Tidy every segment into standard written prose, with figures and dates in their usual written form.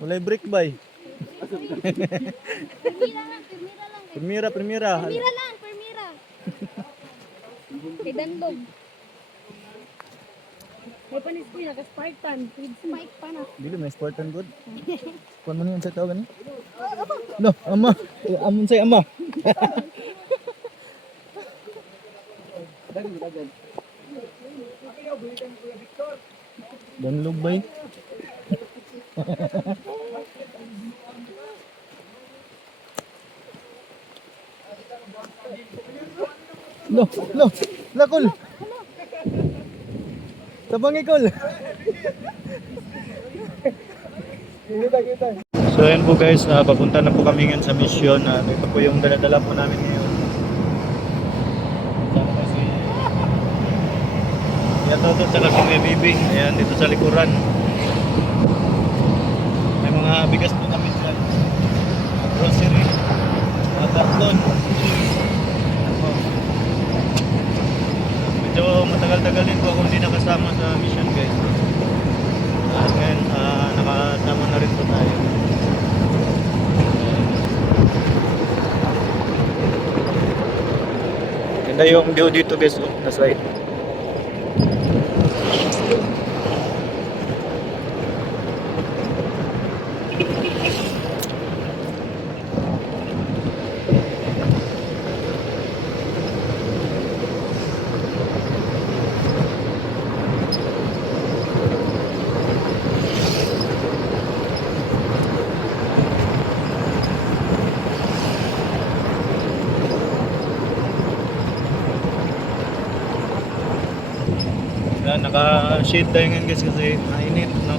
Walay break bay. Permira lang. Primera. Permira lang, permira. Kay Dandog. May panis ko yun, naka-Spartan. With spike pa na. Dili may sport and good. Kuan man yun sa tao gani? No, ama. Amon say ama. Dan lugbay. Lo, lakol. Tabang ikol. So ayan po guys, papunta na po kami ngayon sa mission. Ito po yung daladala po namin ngayon. Sama kasi Yatoto tsaka si Kuya Bibing. Ayan, dito sa likuran. May mga bigas po kami dyan. Grocery. Mga karton. Medyo matagal-tagal din po ako hindi nakasama sa mission guys. Ngayon, nakasama na rin po tayo. Ganda yung view dito guys, na side. Naka-shade tayo ngayon guys kasi mainit, no?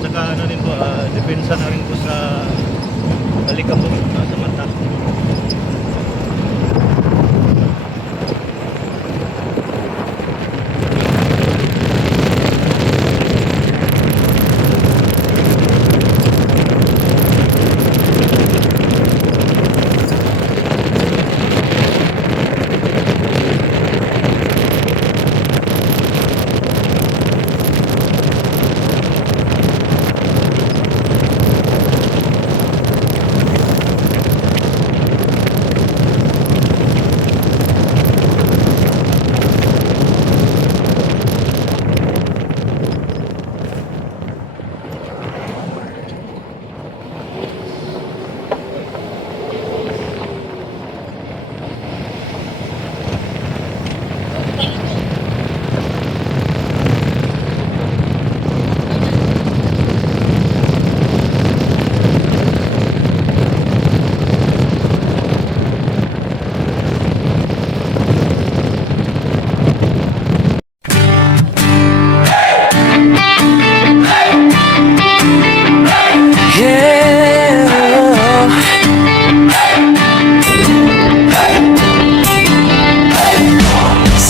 Tsaka ano din po, depensa na rin po sa alikabok sa mata.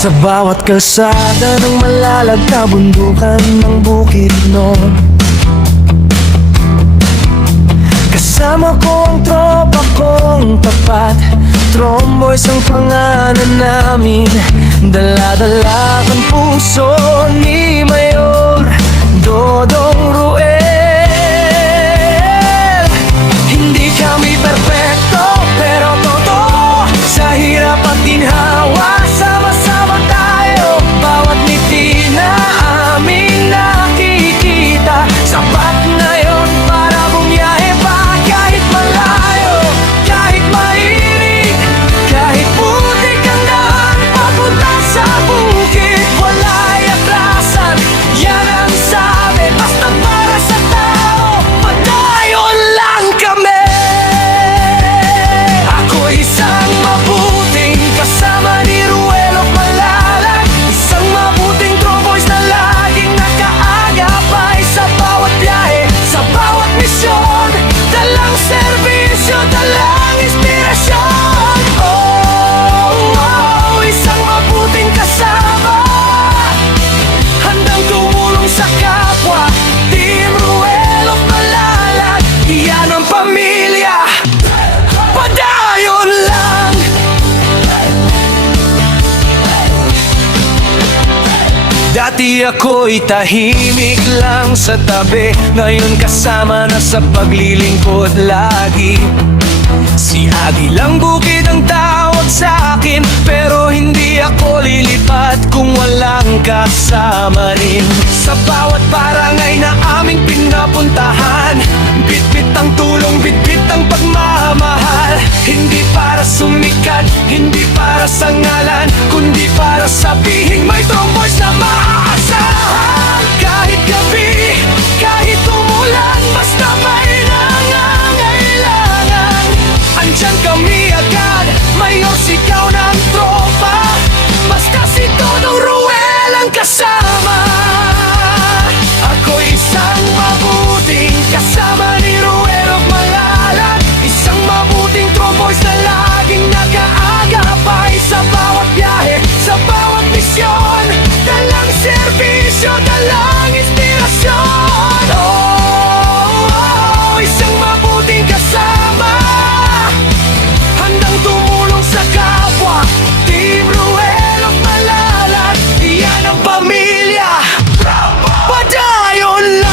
Sa bawat kalsada ng malalag na bundukan ng Bukidnon, kasama ko ang tropa kong tapat. Tromboys ang pangalan namin, dala-dala ang puso ni Mayor Dodong Ruel. Hindi kami perfecto pero totoo, sa hirap at ginhawa sama-sama tayo. Bawat ngiti na aming nakikita, sapat na yon para bumiyahe pa kahit malayo, kahit mainit, kahit putik ang daan papunta sa bukid. Dati ako'y tahimik lang sa tabi, ngayon kasama na sa paglilingkod lagi. Si Agilang Bukid ang tawag sa akin, pero hindi ako lilipat kung walang kasama rin. Sa bawat barangay na aming pinapuntahan, bitbit ang tulong, bitbit ang pagmamahal. Hindi para sumikat, hindi para sa ngalan, kundi para sabihin may tromboys na maaasahan. Kahit gabi, kahit umulan, basta may nangangailangan, andyan kami agad, mayor sigaw ng tropa. Basta si Dodong Ruel ang kasama. Ako'y isang mabuting kasama ni Ruel of Malalag, isang mabuting tromboys na laging nakaagapay sa bawat biyahe, sa bawat misyon. Dalang serbisyo, dalang inspirasyon. Oh, isang mabuting kasama, handang tumulong sa kapwa. Team Ruel of Malalag, iyan ang pamilya, padayon lang.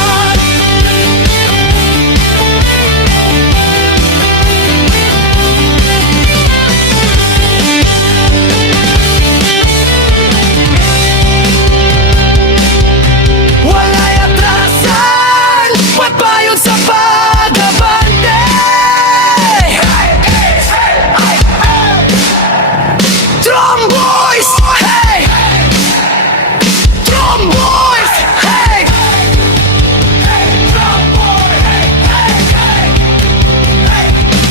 Wala'y atrasan, pagbayon sa pag-abante. Tromboys, hey! Tromboys, hey!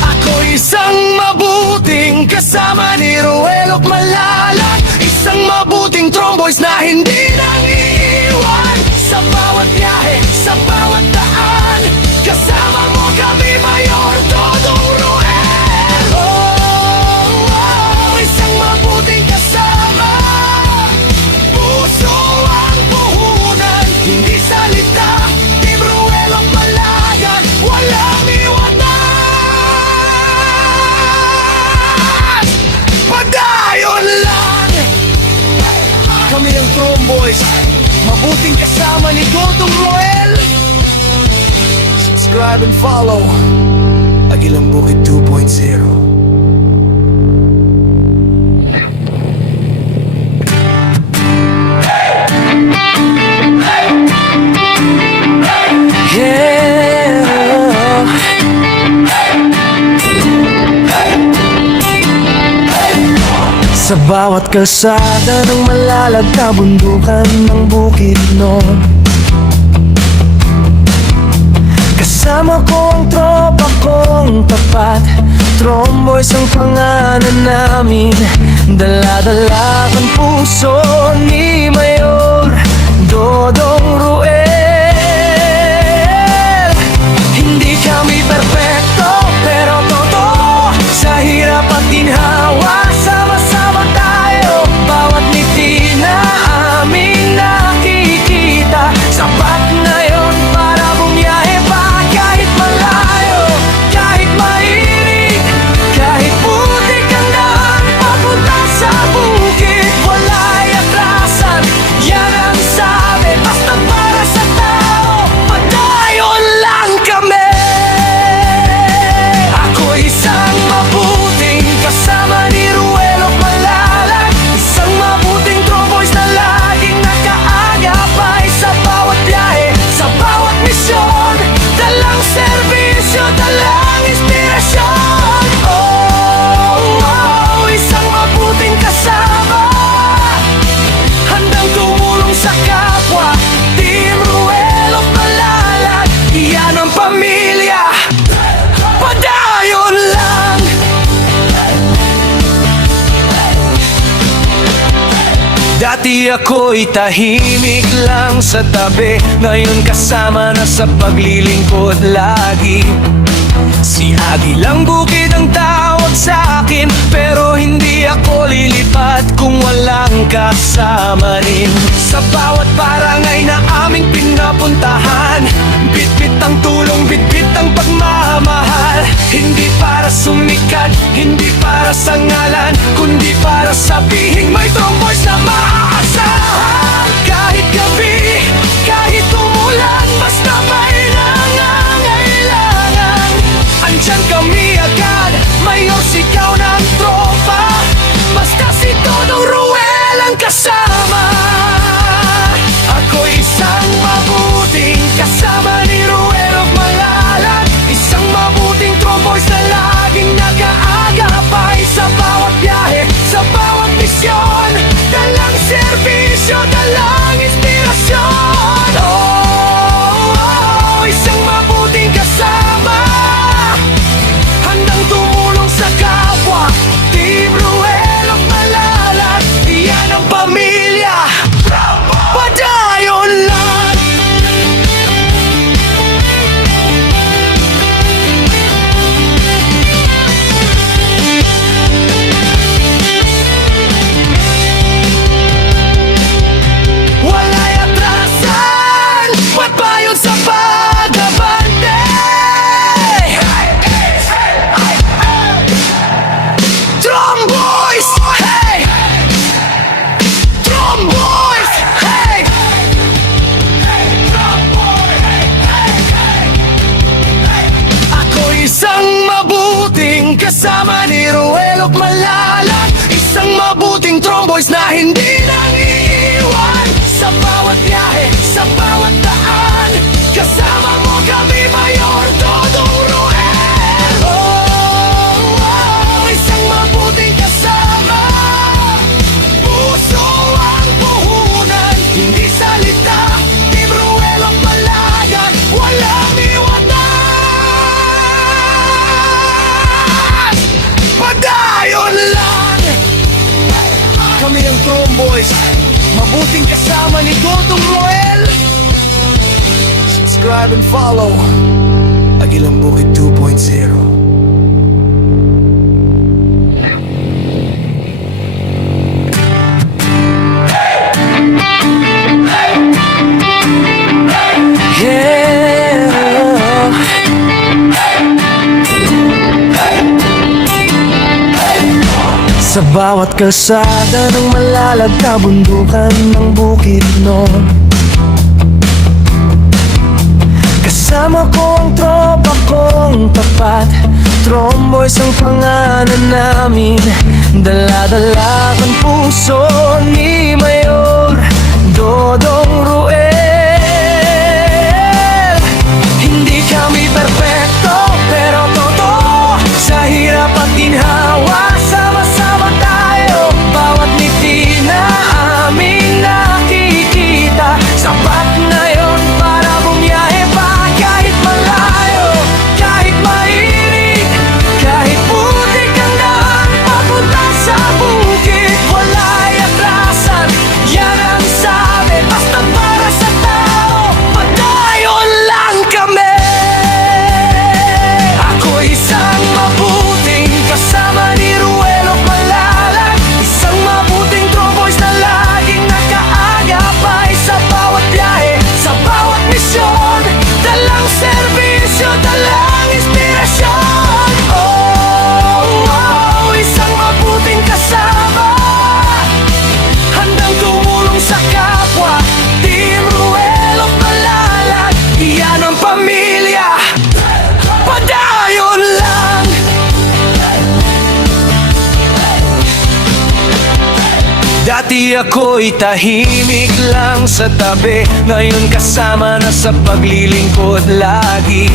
Ako isang mabuting kasama ni Ruel of Malalag, isang mabuting tromboys na hindi nang iiwan. Sa bawat biyahe, sa bawat daan, kasama mo kami, Mayor Dodong Ruel. Oh, isang mabuting kasama, puso ang puhunan, hindi salita. Team Ruel of Malalag, walang iwanan, padayon lang. Kami ang Tromboys, mabuting kasama ni Dodong Ruel. Subscribe and follow Agilang Bukid 2.0. Sa bawat kalsada ng Malalag, kabundukan ng Bukidnon, kasama ko ang tropa kong tapat. Tromboys ang pangalan namin, dala-dala ang puso ni Mayor Dodong Ruel. Hindi kami perpekto, pero totoo, sa hirap at ginhawa, sama-sama tayo. Bawat ngiti na aming nakikita, sapat na yon para bumiyahe pa. Kahit malayo, kahit mainit, kahit putik ang daan papunta sa bukid, wala'y atrasan, yan ang sabi. Basta para sa tao, padayon lang kami. Ako isang mabuting kasama ni Ruel of Malalag, isang mabuting tromboys na laging nakaagapay sa bawat biyahe, sa bawat misyon. Dalang serbisyo, dalang inspirasyon. Oh, isang mabuting kasama, handang tumulong sa kapwa. Team Ruel of Malalag, iyan ang pamilya, padayon lang. Dati ako'y tahimik lang sa tabi, ngayon kasama na sa paglilingkod lagi. Si Agilang Bukid ang tawag sa akin, pero hindi ako lilipat kung walang kasama rin. Sa bawat barangay na aming pinapuntahan, bitbit ang tulong, bitbit ang pagmamahal. Hindi para sumikat, hindi para sa ngalan, kundi para sabihin may tromboys na maaasahan. Kahit Tromboys na hindi nang iiwan sa bawat biyahe, sa bawat daan. Kasama mo kami, Mayor Dodong Ruel. Isang mabuting kasama, puso ang puhunan, hindi salita. Team Ruel ang Malagan, walang iwanan. Padayon lang, kami ang Tromboys, mabuting kasama ni Dodong Ruel. Subscribe and follow Agilang Bukid 2.0. Sa bawat kalsada ng malalagka bundukan ng Bukidnon, kasama ko ang tropa kong tapat. Tromboys ang pangalan namin, dala-dala ang puso ni Mayor Dodong Ruel. Hindi kami perpekto, pero totoo, sa hirap at ginhawa, sama-sama tayo. Bawat ngiti na aming nakikita, sapat na yon para bumiyahe pa. Kahit malayo, kahit mainit, kahit putik ang daan papunta sa bukid, wala'y atrasan, yan ang sabi. Basta para sa tao, padayon lang kami. Ako isang mabuting kasama ni Ruel of Malalag, isang mabuting Tromboys na laging nakaagapay sa bawat biyahe, sa bawat misyon. Dalang serbisyo, dalang inspirasyon. Isang mabuting kasama, handang tumulong sa kapwa. Team Ruel of Malalag, iyan ang pamilya. Padayon lang. Dati ako'y tahimik lang sa tabi, ngayon kasama na sa paglilingkod lagi.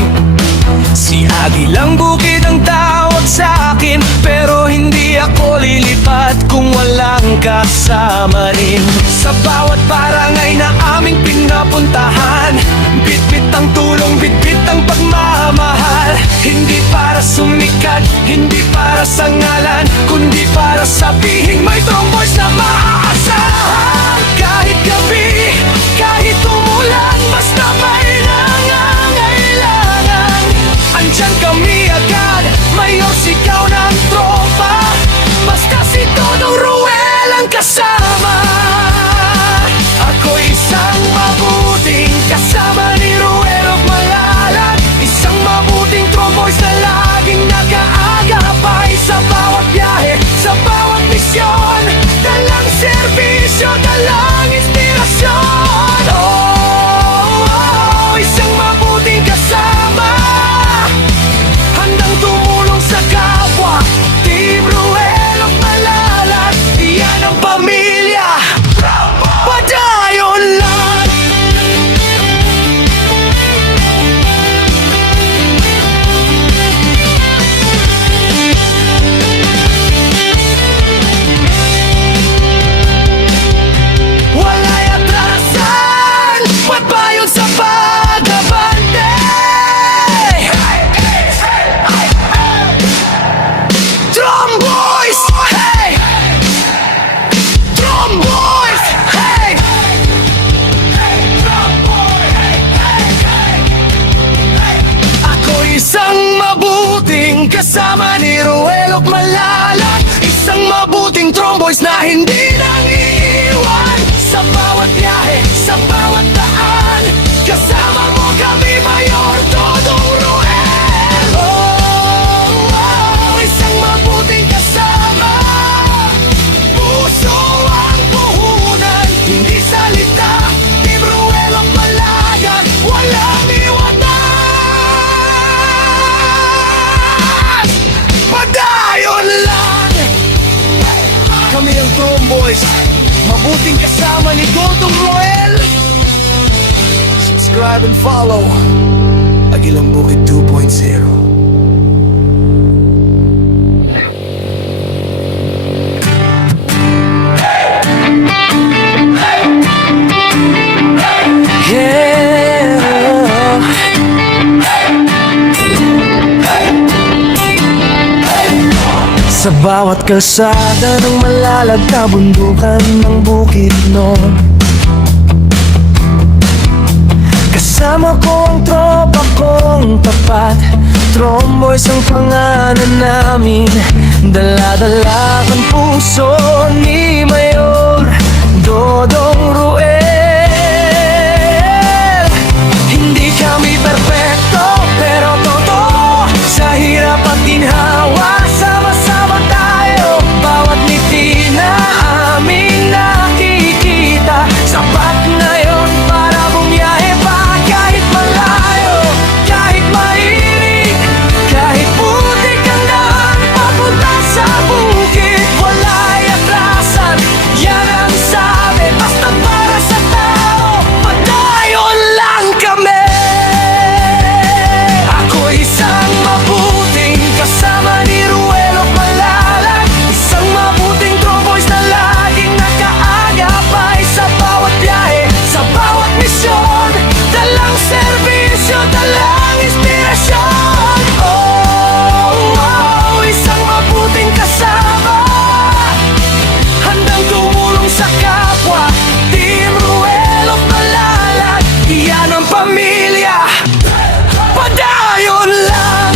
Si Agilang Bukid ang tawag sa akin, pero hindi ako lilipat kung walang kasama rin. Sa bawat barangay na aming pinapuntahan, bitbit ang tulong, bitbit ang pagmamahal. Hindi para sumikat, hindi para sa ngalan, kundi para sabihin may Tromboys na maaasahan. Kahit gabi, kahit umulan, basta may nangangailangan, andyan kami agad, Mayor sigaw ng tropa. Basta si Dodong Ruel ang kasama. Ako isang mabuting kasama ni Ruel of Malalag, isang mabuting Tromboys na laging nag-aagapay sa bawat biyahe, sa bawat misyon. Dalang serbisyo, dalang inspirasyon. Isang mabuting kasama, handang tumulong sa kapwa. Team Ruel of Malalag, iyan ang pamilya. Padayon lang. Wala'y atrasan, magbayon sa pag-abante. Tromboys, hey! Tromboys, hey! Ako isang mabuting kasama ni Ruel of Malalag, isang mabuting Tromboys na hindi nang iiwan sa bawat biyahe, sa bawat daan. Kasama mo kami, Mayor Dodong Ruel. Isang mabuting kasama, puso ang puhunan, hindi salita. Team Ruel of Malagan, walang iwanan. Padayon lang, kami ang Tromboys, Subscribe and follow Agilang Bukid 2.0. Sa bawat kalsada ng malalag na bundukan ng Bukidnon, kasama ko ang tropa kong tapat. Tromboys ang pangalan namin, dala-dala ang puso ni Mayor Dodong Ruel. Hindi kami perfecto pero totoo, sa hirap at ginhawa sama-sama tayo. Bawat ngiti na aming nakikita, sapat na yon para bumiyahe pa. Kahit malayo, kahit mainit, kahit putik ang daan papunta sa bukid, wala'y atrasan, yan ang sabi. Basta para sa tao, padayon lang kami. Ako isang mabuting kasama ni Ruel of Malalag, isang mabuting tromboys na laging nakaagapay sa bawat biyahe, sa bawat misyon. Dalang serbisyo, dalang inspirasyon. Oh, oh, isang mabuting kasama, handang tumulong sa kapwa. Team Ruel of Malalag, iyan ang pamilya. Padayon lang.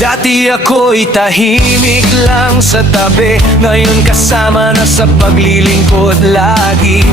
Dati ako'y tahimik lang sa tabi, ngayon kasama na sa paglilingkod lagi.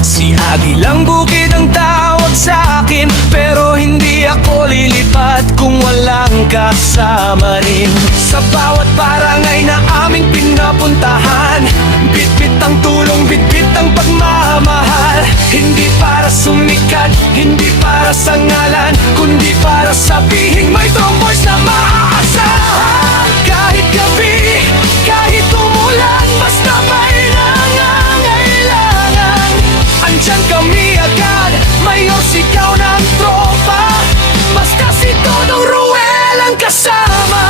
Si Agilang Bukid ang tawag sa akin, pero hindi ako lilipat kung walang kasama rin. Sa bawat barangay na aming pinapuntahan, bitbit ang tulong, bitbit ang pagmamahal. Hindi para sumikat, hindi para sa ngalan, kundi para sabihin may tromboys na maaasahan. Kahit gabi, kahit umulan, basta may nangangailangan, andyan kami agad. Mayor, sigaw ng tropa, basta si Dodong Ruel ang kasama.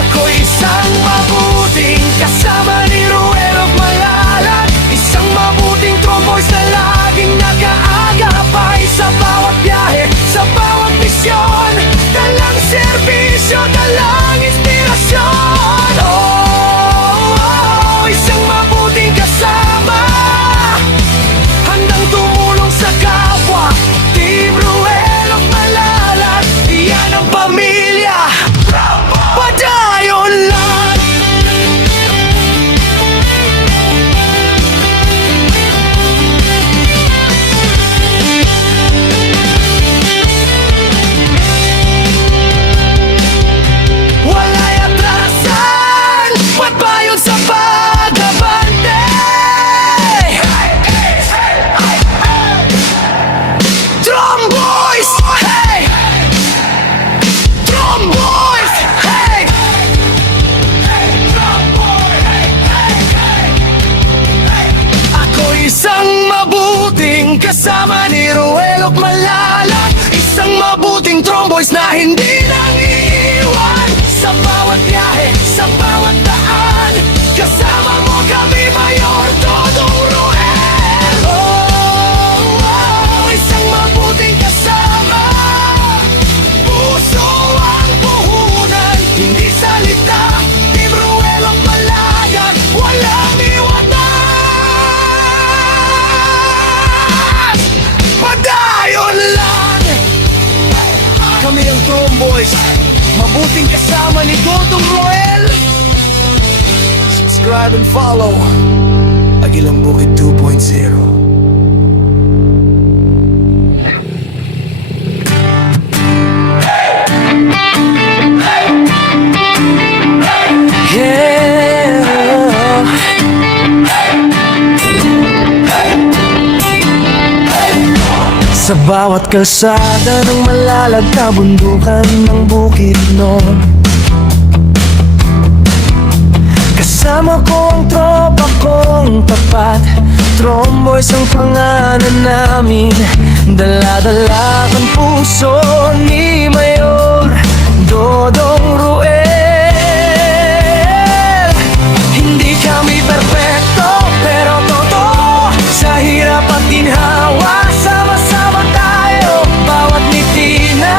Ako isang mabuting kasama ni Ruel of Malalag, isang mabuting tromboys na laging nag-aagapay sa bawat biyahe, sa bawat misyon. Dalang serbisyo, dalang inspirasyon. Oh, oh, isang mabuting kasama, handang tumulong sa kapwa. Team Ruel of Malalag, iyan ang pamilya. Padayon lang. Wala'y atrasan, pagbayon sa pag-abante. Tromboys, hey! Tromboys, hey! Ako isang mabuting kasama ni Ruel of Malalag, isang mabuting tromboys na hindi nang iiwan. Sa bawat biyahe, sa bawat daan, kasama mo kami, Mayor Dodong Ruel. Oh, oh, isang mabuting kasama, puso ang puhunan, hindi salita. Team Ruel of Malalag, walang iwanan. Padayon lang. Kami ang Tromboys, mabuting kasama ni Dodong Ruel. Subscribe and follow Agilang Bukid 2.0. Sa bawat kalsada ng malalag na bundukan ng Bukidnon, kasama Kasama ko ang tropa kong tapat, Tromboys ang pangalan namin. Dala-dala ang puso ni Mayor Dodong Ruel. Hindi kami perpekto, pero totoo. Sa hirap at ginhawa, sama-sama tayo. Bawat ngiti na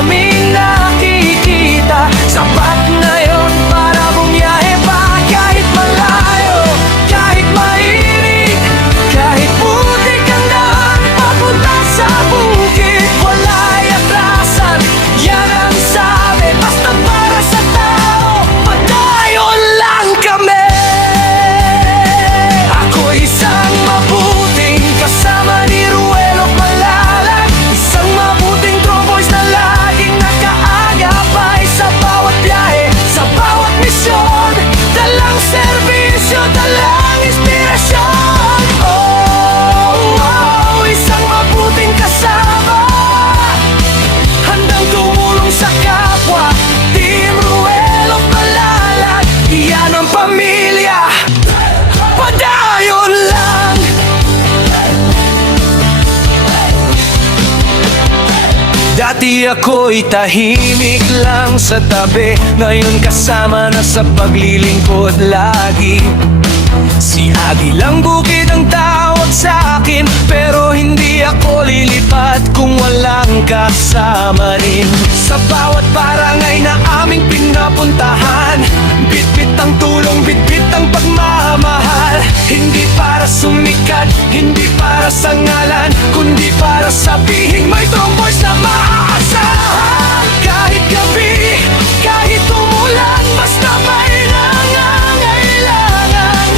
aming nakikita, sapat na yun para bumiyahe pa. Kahit malayo, kahit mainit, kahit putik ang daan papunta sa bukid, wala'y atrasan. Yan ang sabi, basta para sa tao, padayo lang kami. Ako isang mabuting kasama ni Ruel of Malalag, isang mabuting Tromboys na laging nakaagapay sa bawat biyahe, sa bawat misyon. Dalang serbisyo, dalang inspirasyon. Oh, oh, isang mabuting kasama, handang tumulong sa kapwa. Team Ruel of Malalag, iyan ang pamilya, padayon lang. Dati ako'y tahimik lang sa tabi, ngayon kasama na sa paglilingkod lagi. Si Agilang Bukid ang tawag sa akin, pero hindi ako lilipat kung walang kasama rin. Sa bawat barangay na aming pinapuntahan, bitbit ang tulong, bitbit ang pagmamahal. Hindi para sumikat, hindi para sa ngalan, kundi para sabihin may Tromboys na maaasahan. Kahit gabi, kahit umulan, basta may nangangailangan,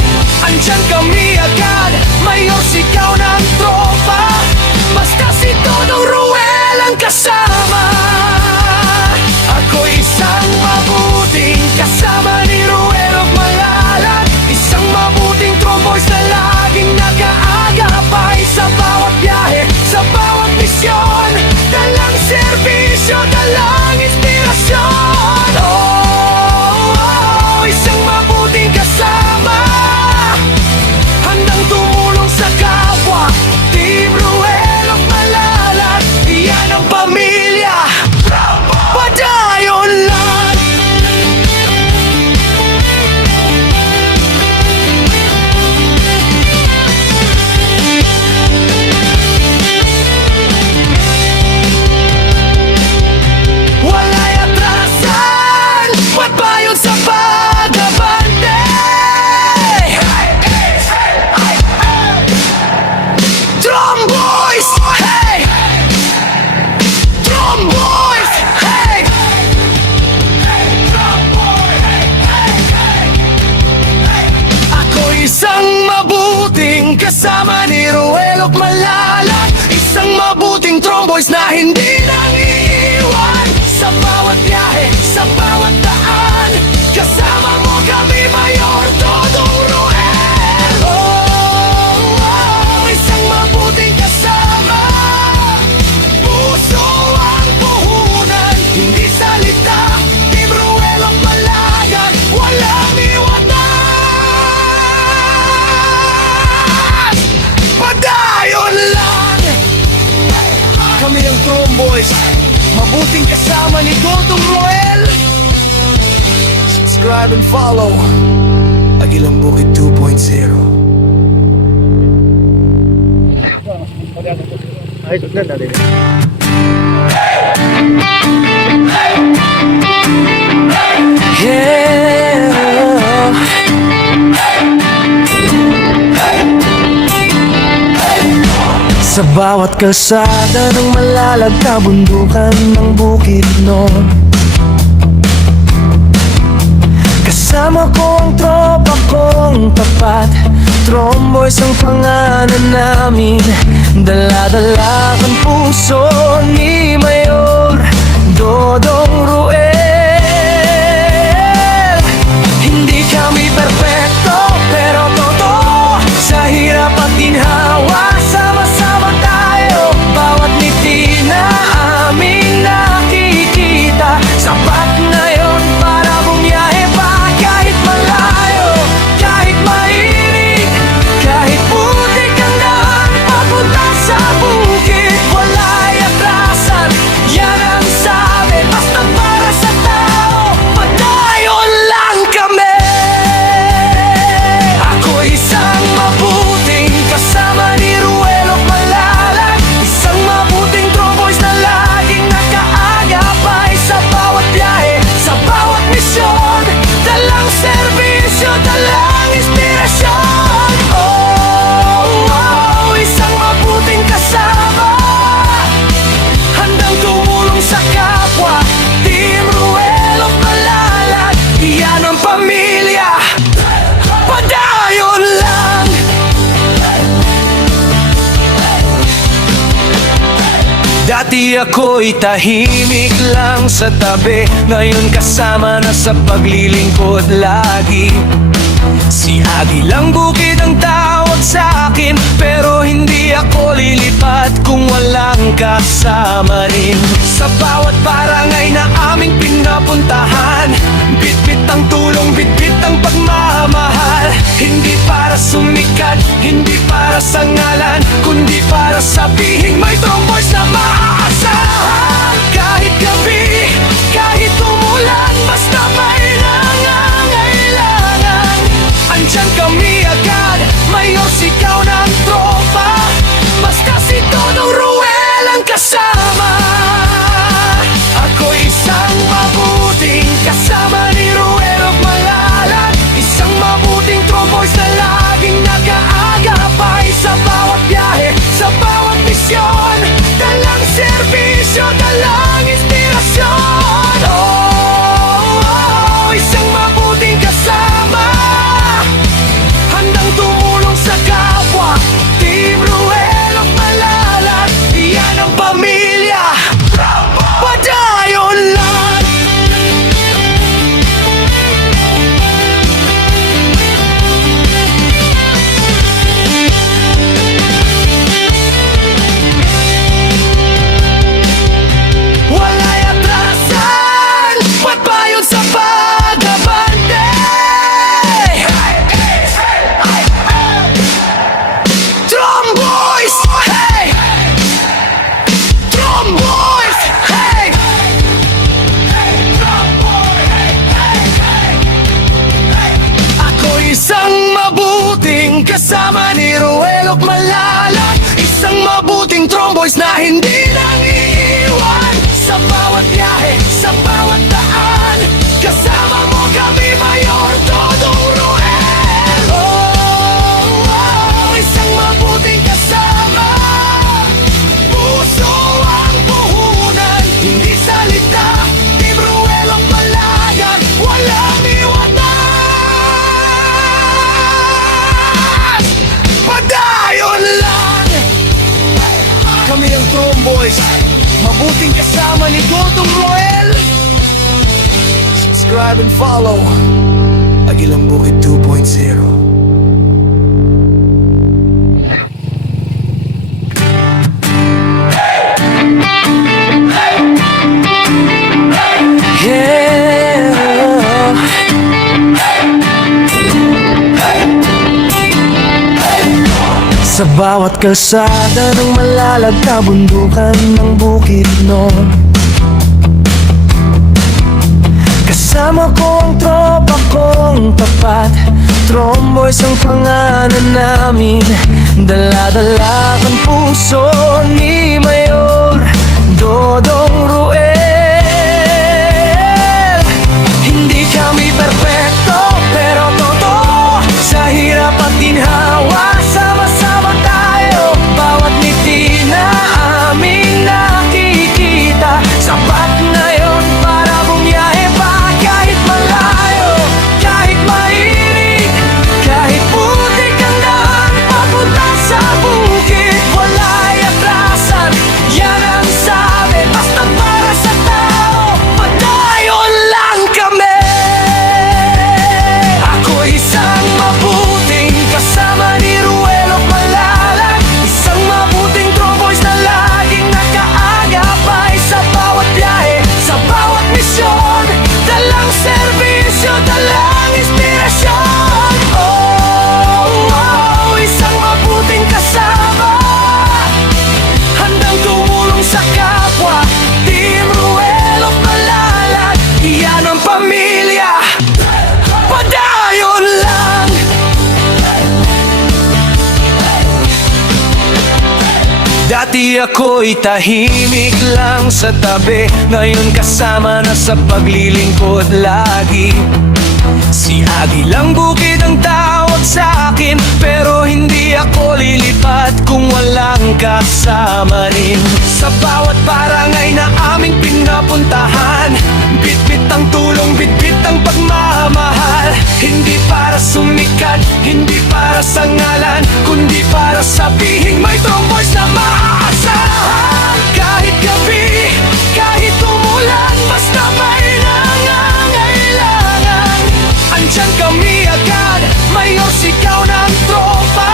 andyan kami agad. Mayor, sigaw ng tropa, basta si Dodong Ruel ang kasama. Ako isang mabuting kasama ni Ruel of Malalag, isang mabuting Tromboys na laging nakaagapay sa bawat biyahe, sa bawat misyon. Dalang serbisyo, dalang inspirasyon. Oh, oh, isang mabuting kasama, handang tumulong sa kapwa. Team Ruel of Malalag, iyan ang pamilya, padayon lang. Wala'y atrasan, magbayon sa pag-abante. Tromboys, hey! Tromboys, hey! Ako isang mabuting kasama ni Ruel of Malalag, isang mabuting Tromboys na hindi nang iiwan. Sa bawat biyahe, sa bawat daan, kasama mo kami, Mayor Dodong Ruel. Oh, oh, isang mabuting kasama, puso ang puhunan, hindi salita. Team Ruel of Malalag, walang iwanan, padayon lang. Kami ang Tromboys, mabuting kasama ni Dodong Ruel. Subscribe and follow Agilang Bukid 2.0. Ay, sundan natin. Yeah. Sa bawat kalsada ng Malalag, kabundukan ng Bukidnon, kasama ko ang tropa kong tapat, Tromboys ang pangalan namin. Dala-dala ang puso ni Mayor Dodong Ruel. Hindi kami perpekto, pero totoo. Sa hirap at ginhawa, sama-sama tayo. Bawat ngiti na aming nakikita, sapat na yun para bumiyahe pa. Kahit malayo, dalang inspirasyon. Isang mabuting kasama, handang tumulong sa kapwa. Team Ruel of Malalag, iyan ang pamilya. Padayon lang. Dati ako'y tahimik lang sa tabi, ngayon kasama na sa paglilingkod lagi. Si Agi lang bukid ang tawag sa akin, pero hindi ako lilipat kung walang kasama rin. Sa bawat barangay na aming pinapuntahan, bitbit ang tulong, bitbit ang pagmamahal. Hindi para sumikat, hindi para sa ngalan, kundi para sabihin may tromboys na maaasahan. Kahit gabi, kahit umulan, basta may nangangailangan, andyan kami agad, mayor sigaw ng tropa. Basta si Dodong Ruel ang kasama. Ako isang mabuting kasama ni Ruel of Malalag, isang mabuting tromboys na laging nag-aagapay sa bawat biyahe, sa bawat misyon. Dalang serbisyo, dalang inspirasyon. Isang mabuting kasama, handang tumulong sa kapwa. Team Ruel of Malalag, iyan ang pamilya. Padayon lang. Wala'y atrasan, pagbayon sa pag-abante. Tromboys, hey! Tromboys, hey! Ako isang mabuting kasama ni Ruel of Malalag, isang mabuting tromboys na hindi nang iiwan. Sa bawat biyahe, sa bawat daan, kasama mo kami, Mayor Dodong Ruel. Isang mabuting kasama, puso ang puhunan, hindi salita. Team Ruel of Malalag, walang iwanan. Padayon lang. Kami ang Tromboys, mabuting kasama ni Dodong Ruel. Subscribe and follow Agilang Bukid 2.0. Sa bawat kalsada ng Malalag, kabundukan ng Bukidnon, kasama ko ang tropa kong tapat. Tromboys ang pangalan namin, dala-dala ang puso ni Mayor Dodong Ruel. Hindi kami perpekto, pero totoo, sa hirap at ginhawa, sama-sama tayo. Bawat ngiti na aming nakikita, sapat na yun para bumiyahe pa. Kahit malayo, kahit mainit, kahit putik ang daan papunta sa bukid, wala'y atrasan, yan ang sabi, basta para sa tao. Padayon lang kami. Ako isang mabuting kasama ni Ruel of Malalag, isang mabuting tromboys na laging nakaagapay sa bawat biyahe, sa bawat misyon. Dalang serbisyo, dalang inspirasyon. Isang mabuting kasama, handang tumulong sa kapwa. Team Ruel of Malalag, iyan ang pamilya. Padayon lang. Dati ako'y tahimik lang sa tabi, ngayon kasama na sa paglilingkod lagi. Si Agi lang bukid ang walang kasama rin. Sa bawat barangay na aming pinapuntahan, bitbit ang tulong, bitbit ang pagmamahal. Hindi para sumikat, hindi para sa ngalan, kundi para sabihin may tromboys na maaasahan. Kahit gabi, kahit umulan, basta may nangangailangan, andyan kami agad, mayor sigaw ng tropa.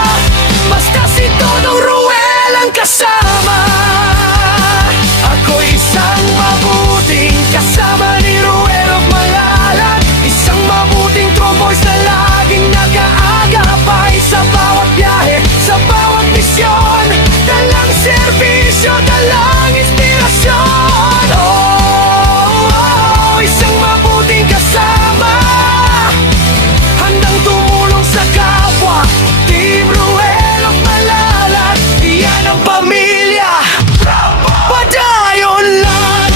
Basta si Dodong Ruel ang kasama. Ako'y isang mabuting kasama ni Ruel of Malalag, isang mabuting tromboys na laging nag-aagapay sa bawat biyahe, sa bawat misyon. Dalang serbisyo, dalang inspirasyon. Oh, isang mabuting kasama, handang tumulong sa kapwa. Team Ruel of Malalag, yan ang pamilya, padayon lang.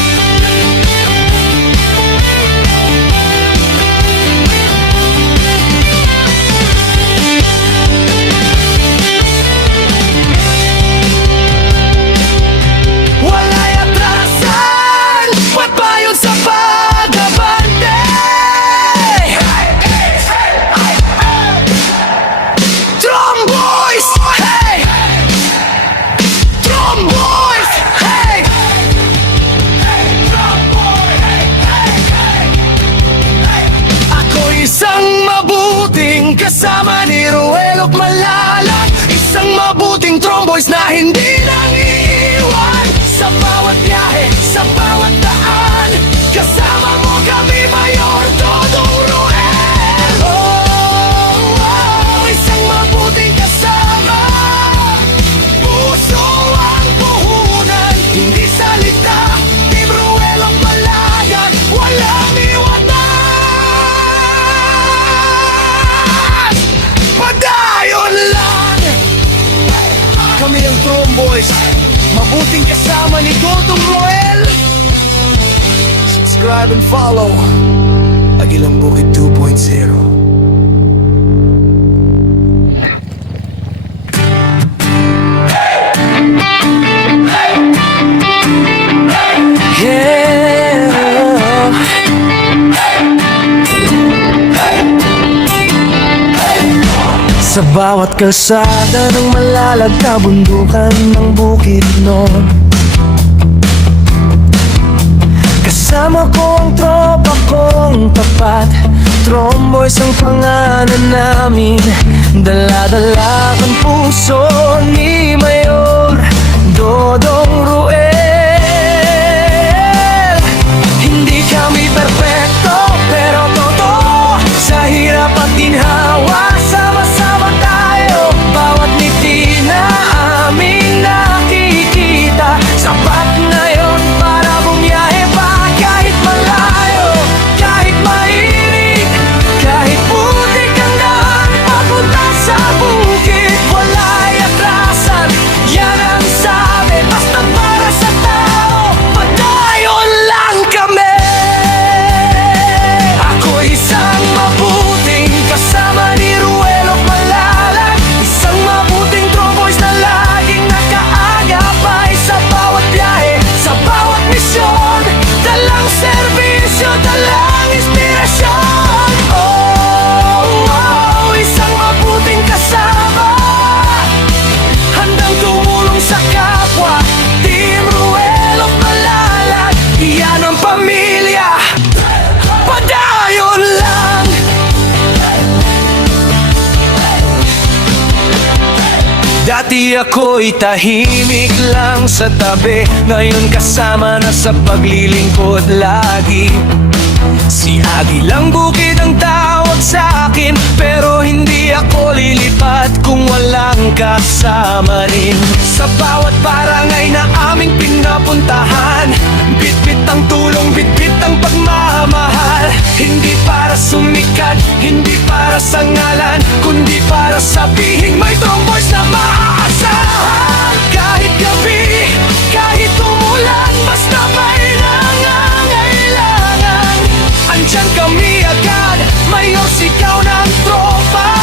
Wala'y atrasan, magpayon sa pag-abante. Tromboys, hey! Tromboys, hey! Ako isang mabuting kasama ni Ruel of Malalag, isang mabuting tromboys na hindi nang iiwan. Sa bawat biyahe, sa bawat daan, kasama mo kami, Mayor Dodong Ruel. Oh, isang mabuting kasama, puso ang puhunan, hindi salita. Team Ruel of Malalag, walang iwanan, padayon lang. Kami ang Tromboys, mabuting kasama ni Dodong Ruel. Subscribe and follow Agilang Bukid 2.0. Sa bawat kalsada ng Malalag, kabundukan ng Bukidnon, kasama ko ang tropa kong tapat. Tromboys ang pangalan namin, dala-dala ang puso ni Mayor Dodong Ruel. Hindi kami perfecto, pero totoo, sa hirap at ginhawa, sama-sama tayo. Bawat ngiti na aming nakikita, sapat na yun para bumiyahe pa. Kahit malayo, kahit mainit, kahit putik ang daan papunta sa bukid, wala'y atrasan, yan ang sabi. Basta para sa tao, padayon lang kami. Ako isang mabuting kasama ni Ruel of Malalag, isang mabuting tromboys na laging nakaagapay sa bawat biyahe, sa bawat misyon. Dalang serbisyo, dalang inspirasyon. Oh, isang mabuting kasama, handang tumulong sa kapwa. Team Ruel of Malalag, yan ang pamilya, padayon lang. Dati ako'y tahimik lang sa tabi, ngayon kasama na sa paglilingkod lagi. Si Agilang Bukid ang tawag sa akin, pero hindi ako lilipat kung walang kasama rin. Sa bawat barangay na aming pinapuntahan, bitbit ang tulong, bitbit ang pagmamahal. Hindi para sumikat, hindi para sa ngalan, kundi para sabihin may tromboys na maaasahan. Kahit gabi, kahit umulan, basta may nangangailangan, andyan kami agad, mayor sigaw ng tropa.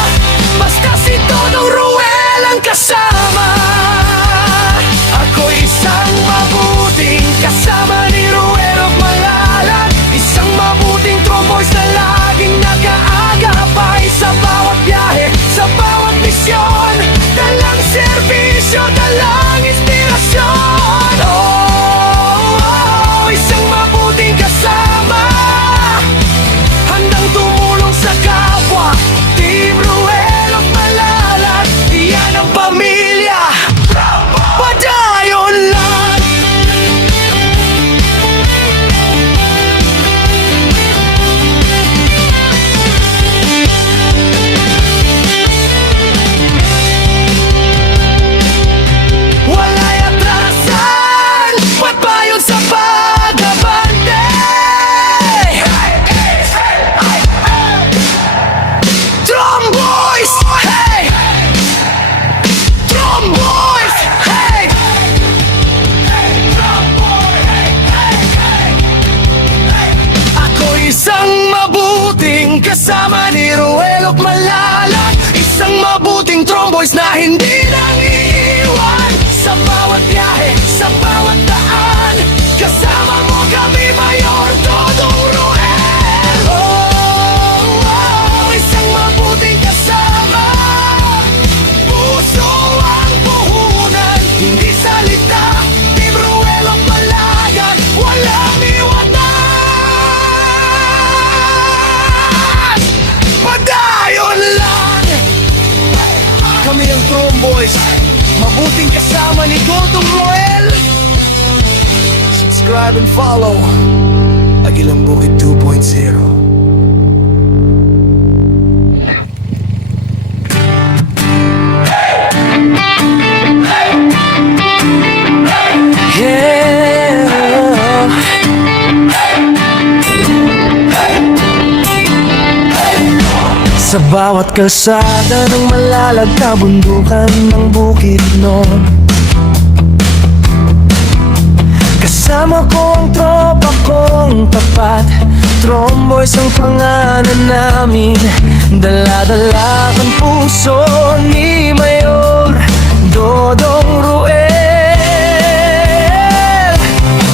Basta si Dodong Ruel ang kasama. kasama ni Ruel at Malalag. Isang mabuting tromboys na hindi nang iiwan. Sa bawat biyahe, sa bawat daan, kasama mo kami, Mayor Dodong Ruel. Isang mabuting kasama, puso ang puhunan, hindi salita. Team Ruel at Malalag, walang iwanan. Padayon lang, kami ang Tromboys, mabuting kasama ni Dodong Ruel. Subscribe and follow Agilang Bukid 2.0. Sa bawat kalsada ng Malalag, kabundukan ng Bukidnon, kasama ko ang tropa kong tapat. Tromboys ang pangalan namin, dala-dala ang puso ni Mayor Dodong Ruel.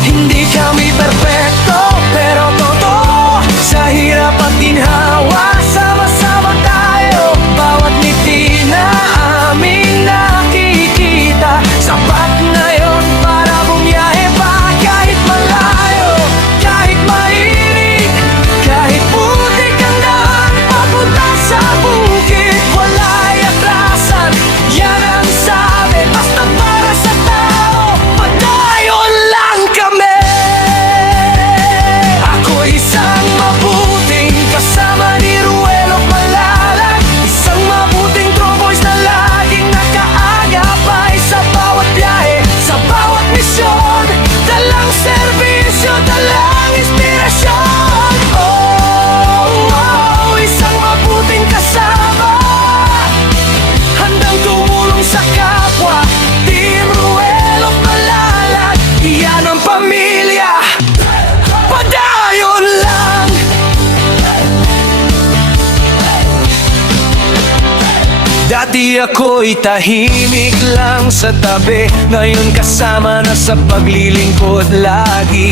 Hindi kami perfecto, pero totoo, sa hirap at ginhawa, sama-sama tayo. Bawat ngiti na aming nakikita, sapat na yon para bumiyahe pa. Kahit malayo, kahit mainit, kahit putik ang daan papunta sa bukid, wala'y atrasan, yan ang sabi, basta para sa tao, padayon lang kami. Ako isang mabuting kasama ni Ruel at Malalag, isang mabuting Tromboys na laging nakaagapay sa bawat biyahe, sa bawat misyon, dalang serbisyo, dalang inspirasyon. Isang mabuting kasama, handang tumulong sa kapwa. Team Ruel at Malalag, iyan ang pamilya, padayon lang. Dati ako'y tahimik lang sa tabi, ngayon kasama na sa paglilingkod lagi.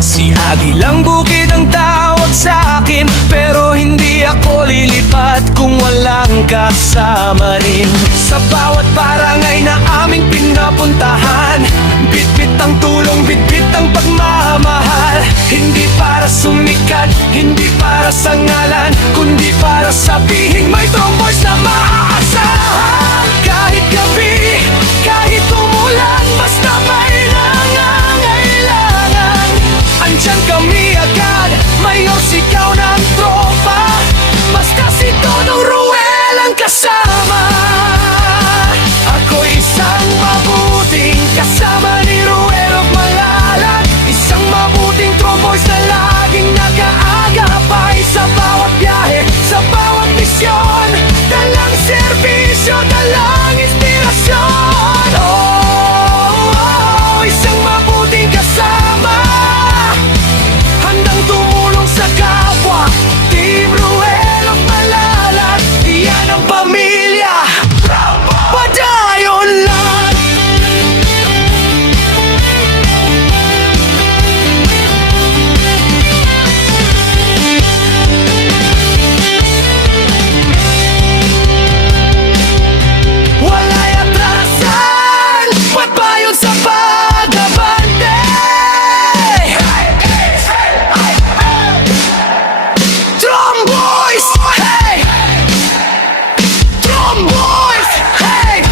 Si Agilang Bukid ang tawag sa akin, pero hindi ako lilipat kung walang kasama rin. Sa bawat barangay na aming pinapuntahan, bitbit ang tulong, bitbit ang pagmamahal. Hindi para sumikat, hindi para sa ngalan, kundi para sabihin may Tromboys na maaasahan. Kahit gabi, kahit umulan, basta may nangangailangan, andyan kami agad, Mayor sigaw ng tropa, basta si Dodong Ruel ang kasama. Ako isang mabuting kasama ni Ruel at Malalag, isang mabuting Tromboys na laging nakaagapay sa bawat biyahe, sa bawat misyon, dalang serbisyo, dalang inspirasyon. Isang mabuting kasama, handang tumulong sa kapwa. Team Ruel at Malalag, iyan ang pamilya, padayon lang. Wala'y atrasan, pagbayon sa pag-abante. Tromboys, hey! Tromboys, hey!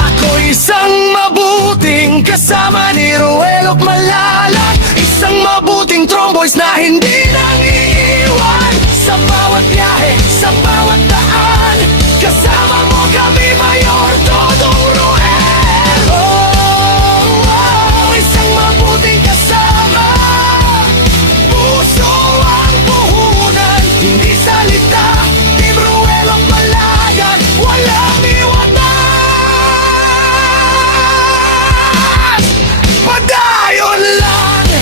Ako isang mabuting kasama ni Ruel at Malalag, isang mabuting Tromboys na hindi nang iiwan. Sa bawat biyahe, sa bawat daan, kasama mo kami, Mayor Dodong Ruel. Isang mabuting kasama, puso ang puhunan, hindi salita. Team Ruel at Malalag, walang iwanan. Padayon lang,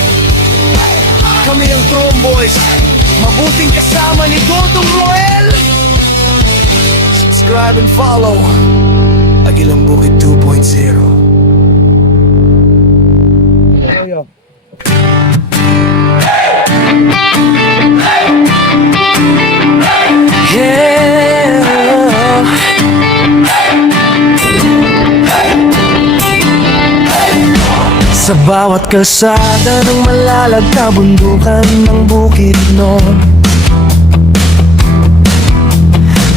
kami ang Tromboys, mabuting kasama ni Dodong Roel. Subscribe and follow Agilang Bukid 2.0. Sa bawat kalsada ng malalag na bundukan ng Bukidnon,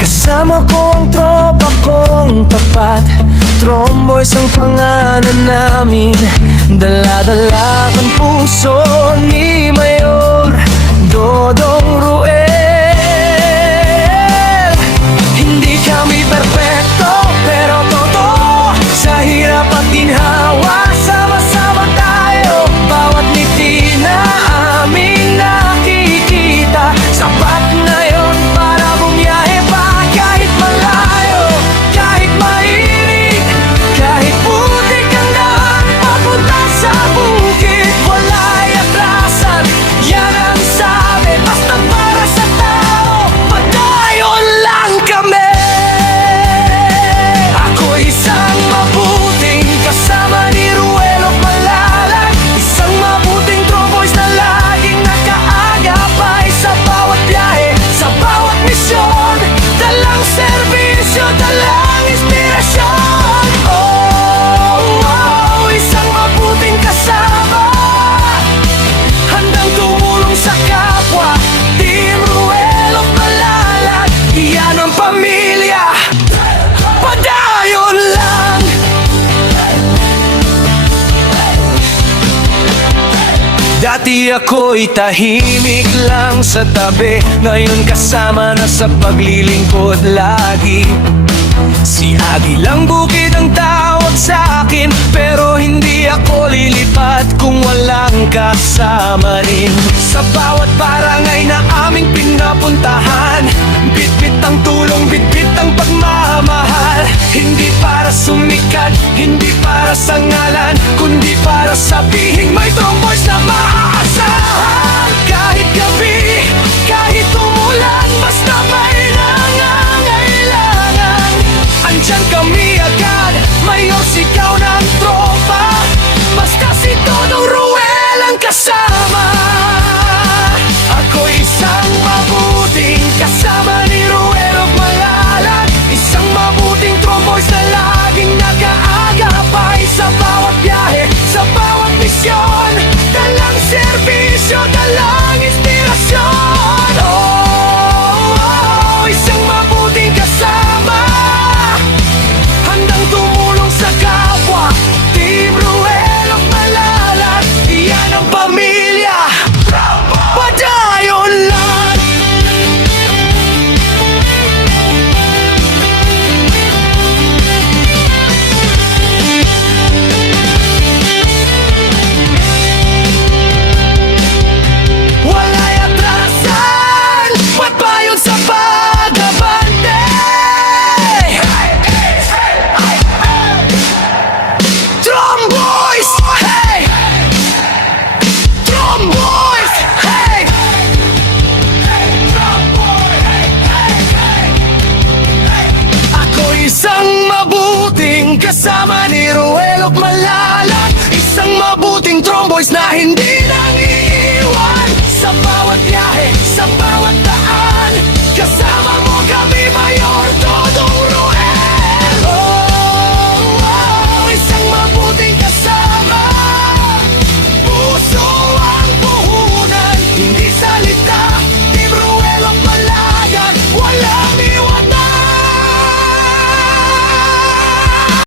kasama ko ang tropa kong tapat. Tromboys ang pangalan namin, dala-dala ang puso ni Mayor Dodong Roel. Hindi kami perpekto pero totoo, sa hirap at ginhawa sama-sama tayo. Bawat ngiti na aming nakikita, sapat na yon para bumiyahe pa. Kahit malayo, kahit mainit, kahit putik ang daan papunta sa bukid, wala'y atrasan, yan ang sabi. Basta para sa tao, padayon lang kami. Ako'y isang mabuting kasama ni Ruelo Malalag, isang mabuting Tromboys na laging nakaagapay sa bawat biyahe, sa bawat misyon. Dalang serbisyo, dalang inspirasyon. Isang mabuting kasama, handang tumulong sa kapwa. Team Ruelo Malalag, iyan ang pamilya. Padayon lang. Dati ako'y tahimik lang sa tabi, ngayon kasama na sa paglilingkod lagi. Si Agilang Bukid ang tawag sa akin, pero hindi ako lilipat kung walang kasama rin. Sa bawat barangay na aming pinapuntahan, bitbit ang tulong, bitbit ang pagmamahal. Hindi para sumikat, hindi para sa ngalan, kundi para sabihin may Tromboys na maaasahan. Kahit gabi, kahit umulan, basta may nangangailangan, andyan kami agad. Mayor, sigaw ng tropa, basta si Dodong Roel ang kasama. Ako'y isang mabuting kasama ni Ruelo Malalag, isang mabuting Tromboys na laging nag-aagapay sa bawat biyahe, sa bawat misyon. Dalang serbisyo, dalang inspirasyon. Isang mabuting kasama, handang tumulong sa kapwa. Team Ruelo Malalag, iyan ang pamilya. Padayon lang. Wala'y atrasan, pagpayon sa pag-abante. Tromboys, hey! Tromboys, hey! Ako'y isang mabuting kasama ni Ruelo Malalag, isang mabuting Tromboys na hindi